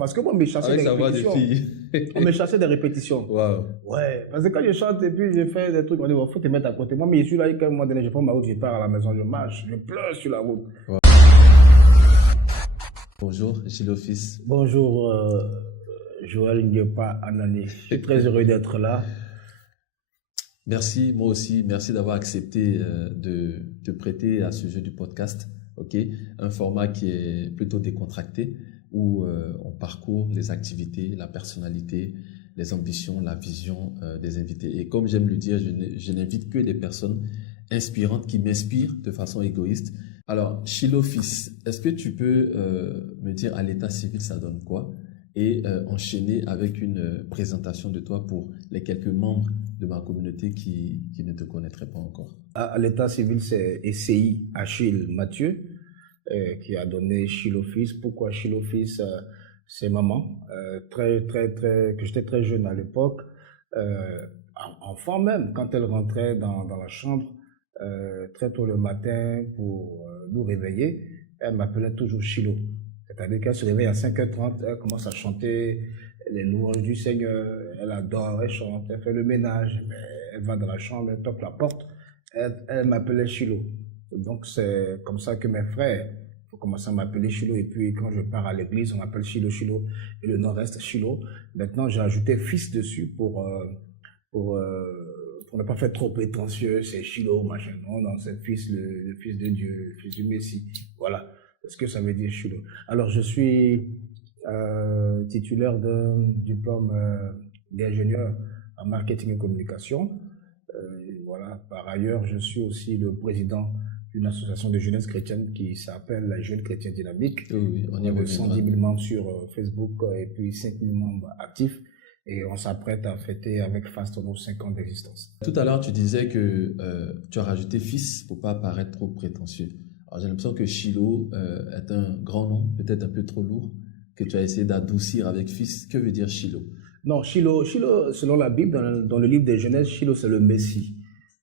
Parce que moi, on me chassait Avec des sa voix de répétitions. fille. On me chassait des répétitions. Waouh. Ouais, parce que quand je chante et puis je fais des trucs, on dit, il faut te mettre à côté. Moi, mais je suis là, quand un moment donné, je prends ma route, je pars à la maison, je marche, je pleure sur la route. Bonjour, Gilles Fils. Bonjour, Joël Ndiépa Anani. Je suis très heureux d'être là. Merci, moi aussi. Merci d'avoir accepté de te prêter à ce jeu du podcast. Ok, un format qui est plutôt décontracté où on parcourt les activités, la personnalité, les ambitions, la vision des invités. Et comme j'aime le dire, je n'invite que des personnes inspirantes qui m'inspirent de façon égoïste. Alors, Chilo Fils, est-ce que tu peux me dire à l'état civil ça donne quoi et enchaîner avec une présentation de toi pour les quelques membres de ma communauté qui ne te connaîtraient pas encore. À l'état civil, c'est ECI Achille Mathieu qui a donné Chilo Fils. Pourquoi Chilo Fils? C'est maman, que j'étais très jeune à l'époque, enfant même, quand elle rentrait dans la chambre très tôt le matin pour nous réveiller, elle m'appelait toujours Chilo. C'est-à-dire qu'elle se réveille à 5h30, elle commence à chanter les louanges du Seigneur, elle adore, elle chante, elle fait le ménage, elle va dans la chambre, elle toque la porte, elle m'appelait Chilo. Donc c'est comme ça que mes frères ont commencé à m'appeler Chilo, et puis quand je pars à l'église, on m'appelle Chilo, et le nom reste Chilo. Maintenant j'ai ajouté fils dessus pour ne pas faire trop prétentieux, c'est Chilo, machin. Non, c'est fils, le fils de Dieu, le fils du Messie. Voilà ce que ça veut dire Chilo. Alors je suis titulaire d'un diplôme d'ingénieur en marketing et communication. Voilà. Par ailleurs, je suis aussi le président d'une association de jeunesse chrétienne qui s'appelle la Jeune Chrétienne Dynamique. Oui, on y a reviendra. 110 000 membres sur Facebook et puis 5 000 membres actifs. Et on s'apprête à fêter avec Fast nos 5 ans d'existence. Tout à l'heure, tu disais que tu as rajouté fils pour pas paraître trop prétentieux. Alors j'ai l'impression que Chilo est un grand nom, peut-être un peu trop lourd, que tu as essayé d'adoucir avec fils. Que veut dire Chilo? Non, Chilo, selon la Bible, dans le livre des Genèse, Chilo, c'est le Messie.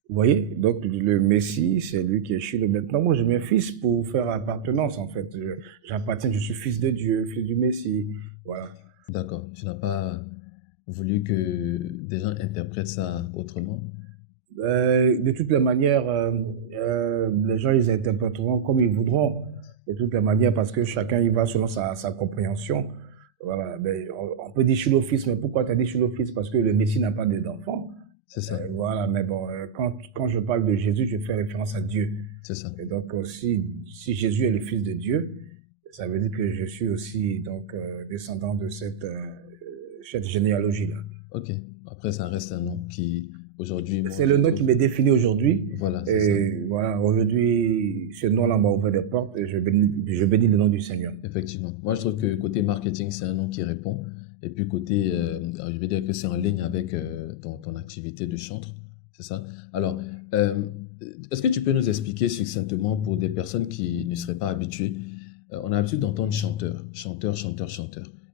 Vous voyez? Donc, le Messie, c'est lui qui est Chilo. Maintenant, moi, je mets fils pour faire appartenance, en fait. J'appartiens, je suis fils de Dieu, fils du Messie. Voilà. D'accord. Tu n'as pas voulu que des gens interprètent ça autrement? De toutes les manières, les gens, ils interpréteront comme ils voudront. De toutes les manières, parce que chacun, il va selon sa compréhension. Voilà. On peut dire Chilo fils, mais pourquoi tu as dit Chilo fils? Parce que le Messie n'a pas d'enfant. C'est ça. Voilà, mais bon, quand je parle de Jésus, je fais référence à Dieu. C'est ça. Et donc, si Jésus est le fils de Dieu, ça veut dire que je suis aussi donc descendant de cette généalogie-là. Ok. Après, ça reste un nom qui, aujourd'hui... C'est le nom qui m'est défini aujourd'hui. Voilà, c'est et ça. Voilà, aujourd'hui, ce nom-là m'a ouvert des portes et je bénis le nom du Seigneur. Effectivement. Moi, je trouve que côté marketing, c'est un nom qui répond. Et puis côté, je vais dire que c'est en ligne avec ton activité de chantre, c'est ça? Alors, est-ce que tu peux nous expliquer succinctement pour des personnes qui ne seraient pas habituées, on a l'habitude d'entendre chanteur.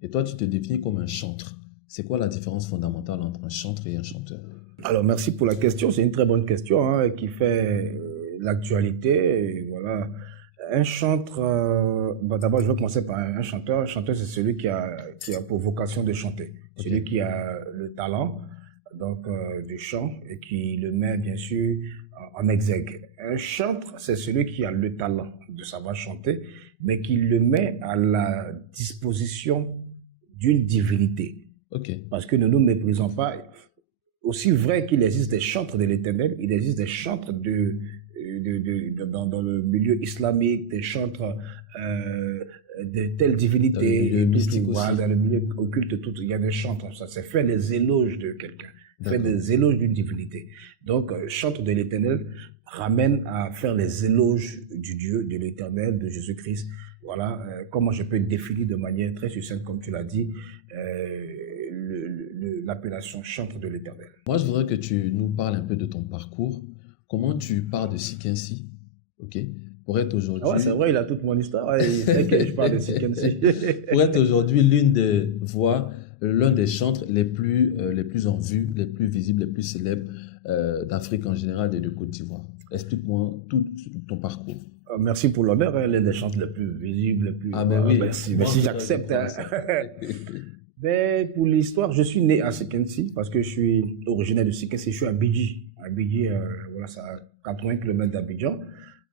Et toi, tu te définis comme un chantre. C'est quoi la différence fondamentale entre un chantre et un chanteur? Alors, merci pour la question. C'est une très bonne question qui fait l'actualité. Et voilà. Un chantre, d'abord je vais commencer par un chanteur. Un chanteur, c'est celui qui a pour vocation de chanter. Okay. Celui qui a le talent donc du chant et qui le met bien sûr en exergue. Un chantre, c'est celui qui a le talent de savoir chanter, mais qui le met à la disposition d'une divinité. Okay. Parce que ne nous méprisons pas. Aussi vrai qu'il existe des chantres de l'Éternel, il existe des chantres dans le milieu islamique, des chantres de telle divinité, dans le milieu occulte, tout, il y a des chantres, ça c'est faire des éloges de quelqu'un, faire des éloges d'une divinité. Donc, chantre de l'Éternel ramène à faire les éloges du Dieu, de l'Éternel, de Jésus-Christ. Voilà comment je peux définir de manière très succincte, comme tu l'as dit, l'appellation chantre de l'Éternel. Moi, je voudrais que tu nous parles un peu de ton parcours. Comment tu pars de Sikensi, ok, pour être aujourd'hui... Ah ouais, c'est vrai, il a toute mon histoire. Il sait que je parle de Sikensi. Pour être aujourd'hui l'une des voix l'un des chantres les plus en vue, les plus visibles, les plus célèbres d'Afrique en général et de Côte d'Ivoire. Explique-moi tout ton parcours. Merci pour l'honneur, hein, l'un des chants les plus visibles, les plus... Ah ben oui, merci, j'accepte. Hein. Ben, pour l'histoire, je suis né à Sekensi parce que je suis originaire de Sekensi, je suis à Bidji. À Bidji, voilà, c'est à 80 km d'Abidjan.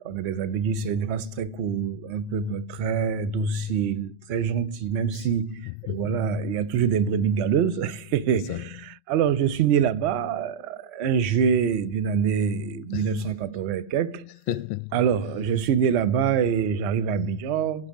On est des Abidji, c'est une race très cool, un peuple très docile, très gentil, même si, voilà, il y a toujours des brebis galeuses. Alors, je suis né là-bas, un juillet d'une année 1980 et quelques. Alors, je suis né là-bas et j'arrive à Abidjan.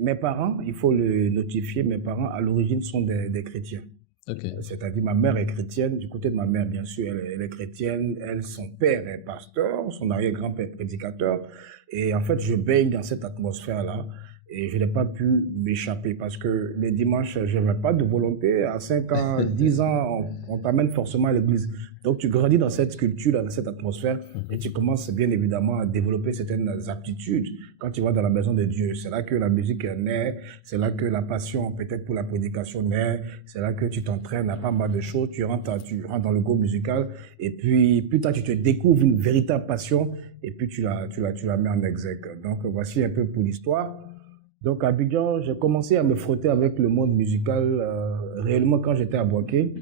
Mes parents, il faut le notifier, mes parents à l'origine sont des chrétiens. Okay. C'est-à-dire ma mère est chrétienne, du côté de ma mère bien sûr, elle est chrétienne, son père est pasteur, son arrière-grand-père est prédicateur. Et en fait, je baigne dans cette atmosphère-là. Et je n'ai pas pu m'échapper parce que les dimanches, je n'avais pas de volonté. À 5 ans, 10 ans, on t'amène forcément à l'église. Donc, tu grandis dans cette culture, dans cette atmosphère et tu commences bien évidemment à développer certaines aptitudes quand tu vas dans la maison de Dieu. C'est là que la musique naît, c'est là que la passion peut-être pour la prédication naît, c'est là que tu t'entraînes à pas mal de choses, tu rentres dans le groupe musical et puis plus tard, tu te découvres une véritable passion et puis tu la mets en exergue. Donc, voici un peu pour l'histoire. Donc à Abidjan, j'ai commencé à me frotter avec le monde musical réellement quand j'étais à Boaké.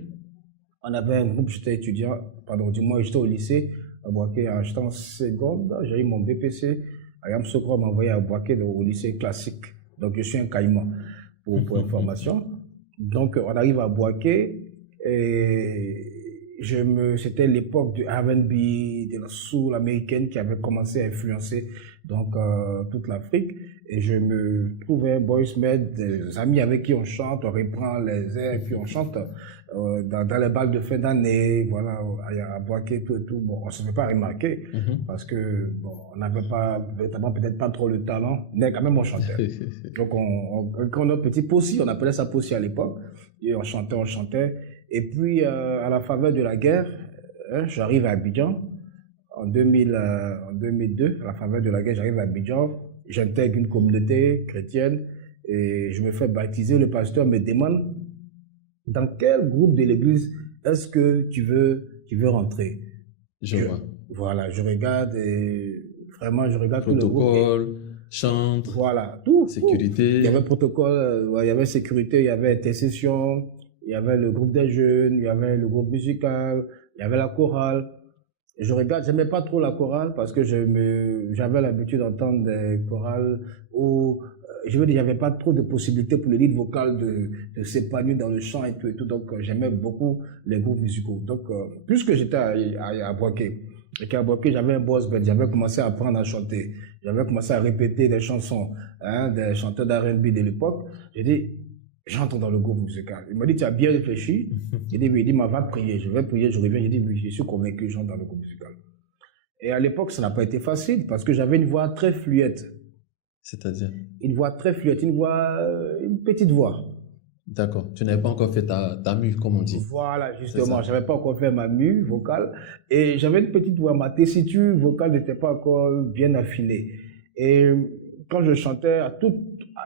On avait un groupe, j'étais étudiant, j'étais au lycée à Boaké, j'étais en seconde, j'ai eu mon BPC. Ayam Sokro m'a envoyé à Boaké au lycée classique. Donc je suis un caïman pour information. Donc on arrive à Boaké et c'était l'époque du R&B, de la soul américaine qui avait commencé à influencer donc toute l'Afrique. Et je me trouvais boys med, des amis avec qui on chante, on reprend les airs, puis on chante dans les balles de fin d'année, voilà, à Boaké, tout et tout. Bon, on ne se fait pas remarquer parce que bon, on n'avait pas, peut-être pas trop le talent, mais quand même on chantait. Donc quand on est petit possi, on appelait ça possi à l'époque, et on chantait. Et puis à la faveur de la guerre, j'arrive à Abidjan en 2002, à la faveur de la guerre, j'arrive à Abidjan. J'intègre une communauté chrétienne et je me fais baptiser. Le pasteur me demande dans quel groupe de l'église est-ce que tu veux rentrer. Voilà, je regarde et vraiment je regarde protocole, tout le groupe. Chante, voilà, tout. Sécurité. Il y avait protocole, il y avait sécurité, il y avait intercession, il y avait le groupe des jeunes, il y avait le groupe musical, il y avait la chorale. Je regarde, j'aimais pas trop la chorale parce que j'avais l'habitude d'entendre des chorales où, je veux dire, il n'y avait pas trop de possibilités pour le lead vocal de s'épanouir dans le chant et tout. Donc, j'aimais beaucoup les groupes musicaux. Donc, puisque j'étais à Boaké, et qu'à Boaké, j'avais un boss band, j'avais commencé à apprendre à chanter. J'avais commencé à répéter des chansons, des chanteurs d'R&B de l'époque. J'ai dit, j'entre dans le groupe musical. Il m'a dit, tu as bien réfléchi. J'ai dit, oui. Il dit, va prier. Je vais prier, je reviens. J'ai dit, oui, je suis convaincu, j'entre dans le groupe musical. Et à l'époque, ça n'a pas été facile parce que j'avais une voix très fluette. C'est-à-dire? Une voix très fluette, une petite voix. D'accord. Tu n'avais pas encore fait ta mue, comme on dit. Voilà, justement. Je n'avais pas encore fait ma mue vocale. Et j'avais une petite voix. Ma tessiture vocale n'était pas encore bien affinée. Et quand je chantais,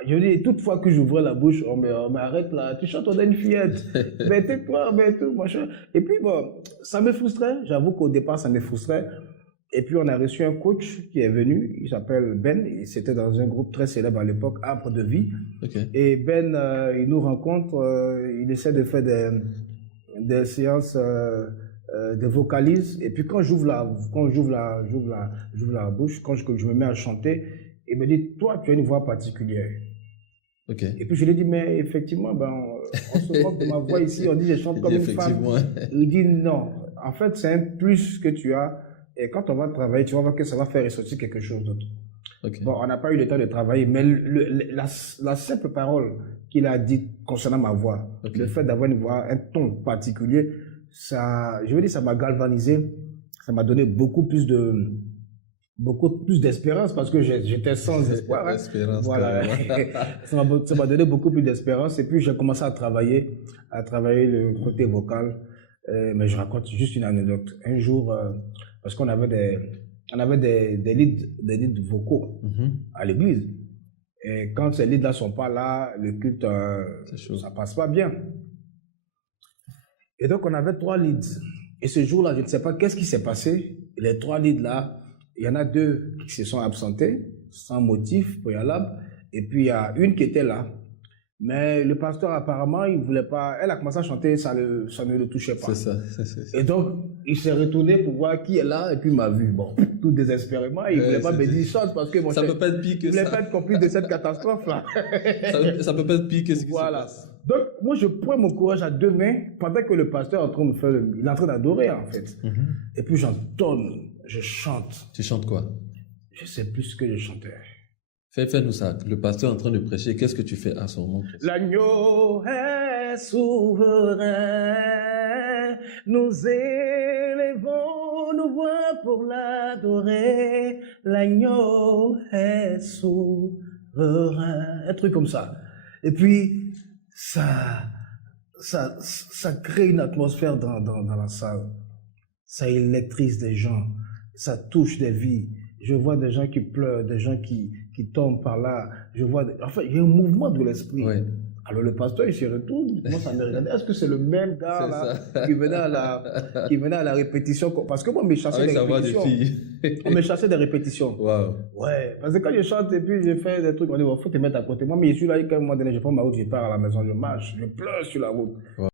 je dis, toute fois que j'ouvrais la bouche, on m'arrête là, tu chantes, on a une fillette, mais tais-toi, mais tout, machin. Et puis bon, ça me frustrait, j'avoue qu'au départ, ça me frustrait. Et puis on a reçu un coach qui est venu, il s'appelle Ben, c'était dans un groupe très célèbre à l'époque, Arbre de Vie. Okay. Et Ben, il nous rencontre, il essaie de faire des séances de vocalise. Et puis quand j'ouvre la bouche, quand je me mets à chanter, il me dit, toi, tu as une voix particulière. Okay. Et puis je lui ai dit, mais effectivement, on se moque de ma voix ici, on dit je chante comme une femme. Il dit non, en fait c'est un plus que tu as et quand on va travailler, tu vas voir que ça va faire ressortir quelque chose d'autre. Okay. Bon, on n'a pas eu le temps de travailler, mais la simple parole qu'il a dit concernant ma voix, le fait d'avoir une voix, un ton particulier, ça, je veux dire, ça m'a galvanisé, ça m'a donné beaucoup plus d'espérance parce que j'étais sans espoir. Espérance, voilà. Ça m'a donné beaucoup plus d'espérance et puis j'ai commencé à travailler le côté vocal. Mais je raconte juste une anecdote. Un jour, parce qu'on avait des leads vocaux à l'église. Et quand ces leads-là sont pas là, le culte, ça passe pas bien. Et donc, on avait 3 leads. Et ce jour-là, je ne sais pas qu'est-ce qui s'est passé. Les 3 leads-là, il y en a 2 qui se sont absentés, sans motif préalable. Et puis, il y a une qui était là. Mais le pasteur, apparemment, il ne voulait pas. Elle a commencé à chanter, ça ne le touchait pas. C'est ça. Et donc, il s'est retourné pour voir qui est là, et puis il m'a vu. Bon, tout désespérément, il ne voulait pas me dire chante parce que mon ça chef, peut pas être pire que il ne ça. voulait pas être complice de cette catastrophe-là. Ça peut pas être pire que ce qui se Voilà. passe. Donc, moi, je prends mon courage à 2 mains pendant que le pasteur est en train de faire il est en train d'adorer, en fait. Et puis, j'entonne, je chante. Tu chantes quoi? Je sais plus ce que je chantais. Fais-nous ça. Le pasteur est en train de prêcher. Qu'est-ce que tu fais à ce moment? L'agneau est souverain. Nous élevons nos voix pour l'adorer. L'agneau est souverain. Un truc comme ça. Et puis, ça crée une atmosphère dans la salle. Ça électrise des gens. Ça touche des vies. Je vois des gens qui pleurent, des gens qui tombent par là. Je vois, enfin, il y a un mouvement de l'esprit. Ouais. Alors le pasteur, il se retourne, il commence à me regarder. Est-ce que c'est le même gars là, qui venait à la répétition? Parce que moi, on me chassait des répétitions. On me chassait des répétitions. Wow. Ouais, parce que quand je chante et puis je fais des trucs, on dit, il faut te mettre à côté. Moi, mais je suis là, quand un moment donné, je prends ma route, je pars à la maison, je marche, je pleure sur la route. Wow.